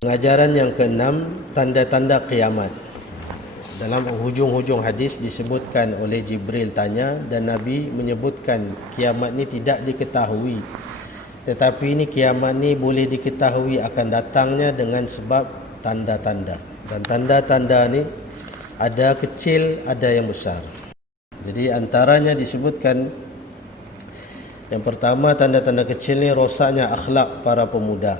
Pengajaran yang keenam, tanda-tanda kiamat. Dalam hujung-hujung hadis disebutkan oleh Jibril tanya, dan Nabi menyebutkan kiamat ni tidak diketahui, tetapi ini kiamat ni boleh diketahui akan datangnya dengan sebab tanda-tanda. Dan tanda-tanda ni ada kecil, ada yang besar. Jadi antaranya disebutkan, yang pertama, tanda-tanda kecil ni rosaknya akhlak para pemuda.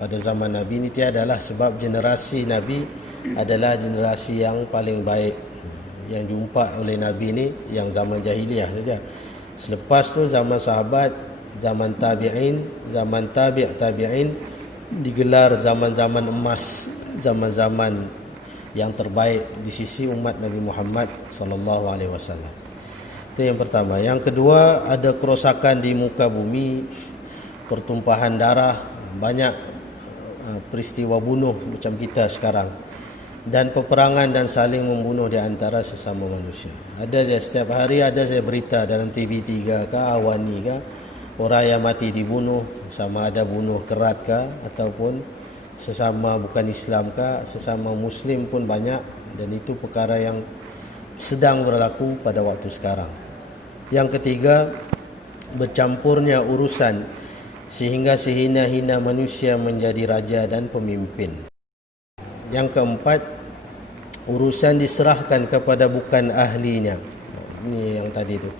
Pada zaman Nabi ni tiadalah, sebab generasi Nabi adalah generasi yang paling baik. Yang jumpa oleh Nabi ni yang zaman jahiliyah saja. Selepas tu zaman sahabat, zaman tabi'in, zaman tabi'in, digelar zaman-zaman emas, zaman-zaman yang terbaik di sisi umat Nabi Muhammad sallallahu alaihi wasallam. Itu yang pertama. Yang kedua, ada kerosakan di muka bumi, pertumpahan darah, banyak peristiwa bunuh macam kita sekarang, dan peperangan dan saling membunuh di antara sesama manusia. Ada je setiap hari, ada saya berita dalam TV3 ke, Awani ke, orang yang mati dibunuh, sama ada bunuh kerat ke, ataupun sesama bukan Islam ke, sesama Muslim pun banyak. Dan itu perkara yang sedang berlaku pada waktu sekarang. Yang ketiga, bercampurnya urusan sehingga sehina-hina manusia menjadi raja dan pemimpin. Yang keempat, urusan diserahkan kepada bukan ahlinya. Ini yang tadi tu,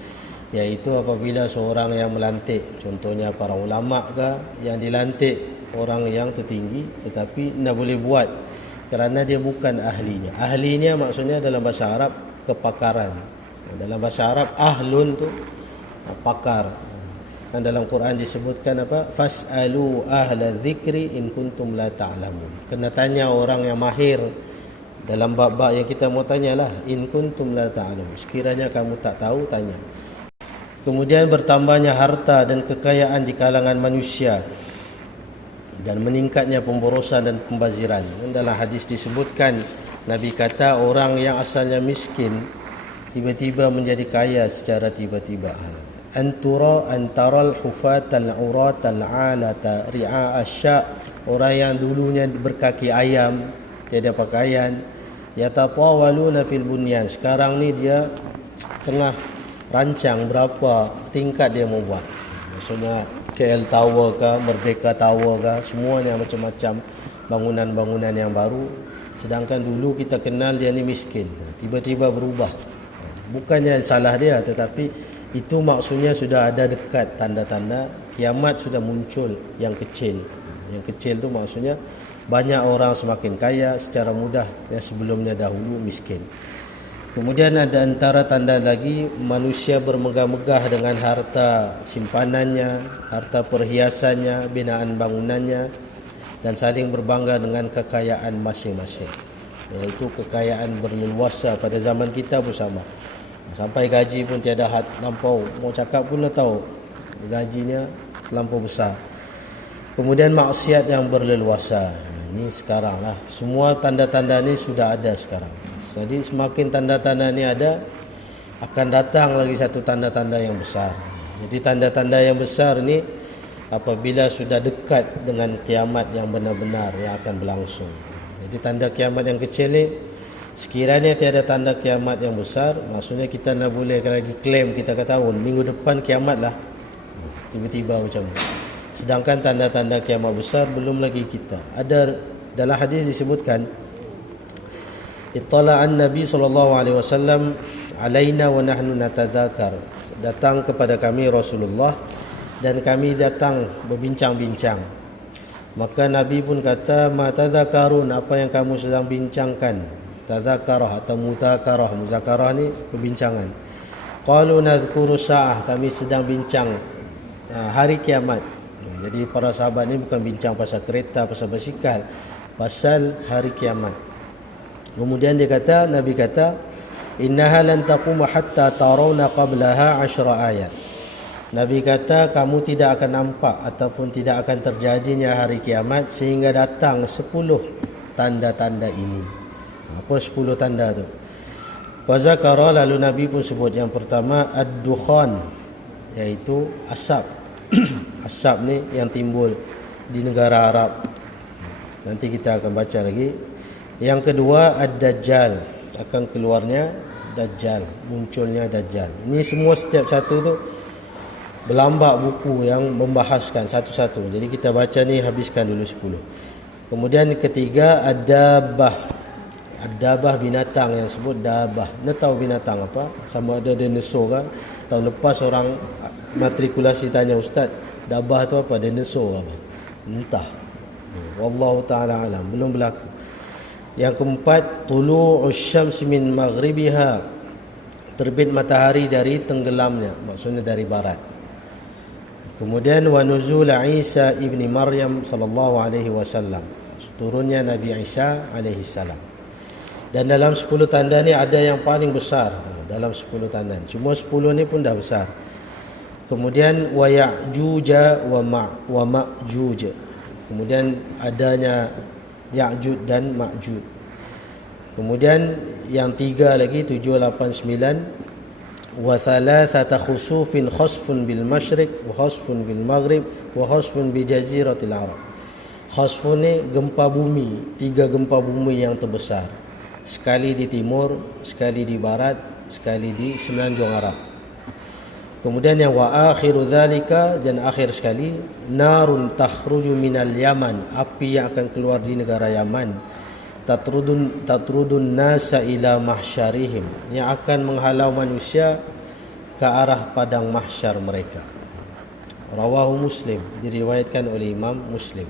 iaitu apabila seorang yang melantik, contohnya para ulama ke, yang dilantik orang yang tertinggi, tetapi tidak boleh buat kerana dia bukan ahlinya. Ahlinya maksudnya dalam bahasa Arab kepakaran. Dalam bahasa Arab ahlun tu pakar. Dan dalam Quran disebutkan apa? Fas'alu ahla dzikri in kuntum la ta'lamun. Kena tanya orang yang mahir dalam bab-bab yang kita mau tanyalah. In kuntum la ta'lamun. Sekiranya kamu tak tahu, tanya. Kemudian bertambahnya harta dan kekayaan di kalangan manusia, dan meningkatnya pemborosan dan pembaziran. Dan dalam hadis disebutkan, Nabi kata orang yang asalnya miskin tiba-tiba menjadi kaya secara tiba-tiba. Antaral hufatal uratal alata ri'a asya, orang yang dulunya berkaki ayam, tiada pakaian, yatatawaluna fil bunyan, sekarang ni dia tengah rancang berapa tingkat dia mau buat. Maksudnya KL Tower ke, Merdeka Tower ke, semuanya macam-macam bangunan-bangunan yang baru. Sedangkan dulu kita kenal dia ni miskin, tiba-tiba berubah. Bukannya salah dia, tetapi itu maksudnya sudah ada dekat tanda-tanda kiamat sudah muncul yang kecil. Yang kecil tu maksudnya banyak orang semakin kaya secara mudah yang sebelumnya dahulu miskin. Kemudian ada antara tanda lagi, manusia bermegah-megah dengan harta simpanannya, harta perhiasannya, binaan bangunannya, dan saling berbangga dengan kekayaan masing-masing. Iaitu kekayaan berleluasa. Pada zaman kita pun sama. Sampai gaji pun tiada had lampau. Mau cakap pun dah tahu gajinya lampau besar. Kemudian maksiat yang berleluasa. Ini sekarang lah. Semua tanda-tanda ni sudah ada sekarang. Jadi semakin tanda-tanda ni ada, akan datang lagi satu tanda-tanda yang besar. Jadi tanda-tanda yang besar ni apabila sudah dekat dengan kiamat yang benar-benar yang akan berlangsung. Jadi tanda kiamat yang kecil ni, sekiranya tiada tanda kiamat yang besar, maksudnya kita nak boleh lagi klaim, kita kata minggu depan kiamat lah, tiba-tiba macam ni. Sedangkan tanda-tanda kiamat besar belum lagi kita. Ada dalam hadis disebutkan, ittala'an Nabi SAW alaina wa nahnu natadzakar, datang kepada kami Rasulullah dan kami datang berbincang-bincang. Maka Nabi pun kata, ma tadzakarun, apa yang kamu sedang bincangkan? Tadzakarah atau mudzakarah. Muzakarah ni perbincangan. Qalu nadhkuru sa'ah, kami sedang bincang hari kiamat. Jadi para sahabat ni bukan bincang pasal kereta, pasal basikal, pasal hari kiamat. Kemudian dia kata, Nabi kata, innaha lan taquma hatta tarawna qablaha 10 ayat. Nabi kata kamu tidak akan nampak ataupun tidak akan terjadinya hari kiamat sehingga datang 10 tanda-tanda ini. Apa 10 tanda tu? Fazakara, lalu Nabi pun sebut yang pertama ad-dukhan, iaitu asap. Asap ni yang timbul di negara Arab. Nanti kita akan baca lagi. Yang kedua Ad-Dajjal, akan keluarnya Dajjal, munculnya Dajjal. Ini semua setiap satu tu berlambak buku yang membahaskan satu-satu. Jadi kita baca ni, habiskan dulu 10. Kemudian ketiga Ad-Dabbah. Ad-Dabbah binatang yang sebut dabah. Anda tahu binatang apa? Sama ada dinosaur kan? Tahun lepas orang matrikulasi tanya, Ustaz, dabah tu apa? Dinosaur apa? Entah. Wallahu ta'ala alam. Belum berlaku. Yang keempat, tulu'us syams min maghribiha. Terbit matahari dari tenggelamnya, maksudnya dari barat. Kemudian wa nuzul Isa ibni Maryam sallallahu alaihi wasallam. Turunnya Nabi Isa alaihi salam. Dan dalam 10 tanda ni ada yang paling besar dalam 10 tanda. Cuma 10 ni pun dah besar. Kemudian wa Ya'juj wa Ma'juj. Kemudian adanya Ya'juj dan Ma'juj. Kemudian yang 3 lagi 7, 8, 9 wa thalathata khusufin khasfun bil masyriq wa khasfun bil maghrib wa khasfun bi jaziratil arab. Khasfun ni gempa bumi, 3 gempa bumi yang terbesar. Sekali di timur, sekali di barat, sekali di semenanjung Arab. Kemudian yang wa akhiru dzalika, dan akhir sekali narun takhruju minal Yaman, api yang akan keluar di negara Yaman, tatrudun nasa ila mahsyarihim, yang akan menghalau manusia ke arah padang mahsyar mereka. Rawahu Muslim, diriwayatkan oleh Imam Muslim.